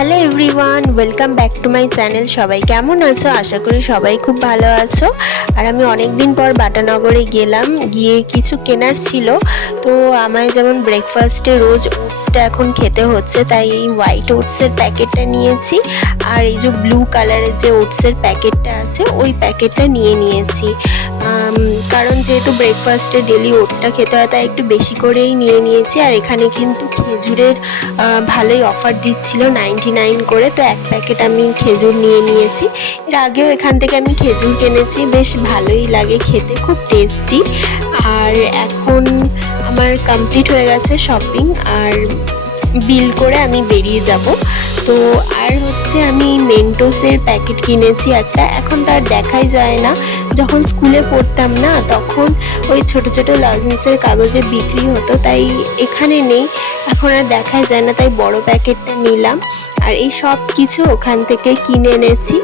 Hello everyone, welcome back to my channel. সবাই কেমন আছো? আশা করি সবাই খুব ভালো আছো। আর আমি অনেক দিন পর বাটানগরে গেলাম, গিয়ে কিছু কেনার ছিল। তো আমায় যেমন ব্রেকফাস্টে রোজ ওটসটা এখন খেতে হচ্ছে, তাই এই হোয়াইট ওটসের প্যাকেটটা নিয়েছি। আর এই যে ব্লু কালারের যে ওটসের প্যাকেটটা আছে ওই প্যাকেটটা নিয়েছি। কারণ যেহেতু ব্রেকফাস্টে ডেলি ওটসটা খেতে হয়, তাই একটু বেশি করেই নিয়েছি। আর এখানে কিন্তু খেজুরের ভালোই অফার দিচ্ছিল 99 করে, তো এক প্যাকেট আমি খেজুর নিয়েছি। এর আগেও এখান থেকে আমি খেজুর কিনেছি, বেশ ভালোই লাগে খেতে, খুব টেস্টি। আর এখন আমার কমপ্লিট হয়ে গেছে শপিং, আর বিল করে আমি বেরিয়ে যাব। তো আর হচ্ছে আমি মেন্টোসের প্যাকেট কিনেছি একটা, এখন তো আর দেখাই যায় না। যখন স্কুলে পড়তাম না, তখন ওই ছোট ছোট লজেন্সের কাগজে বিক্রি হতো, তাই এখানে নেই, এখন আর দেখাই যায় না, তাই বড় প্যাকেটটা নিলাম। আর এই সব কিছু ওখান থেকে কিনে এনেছি।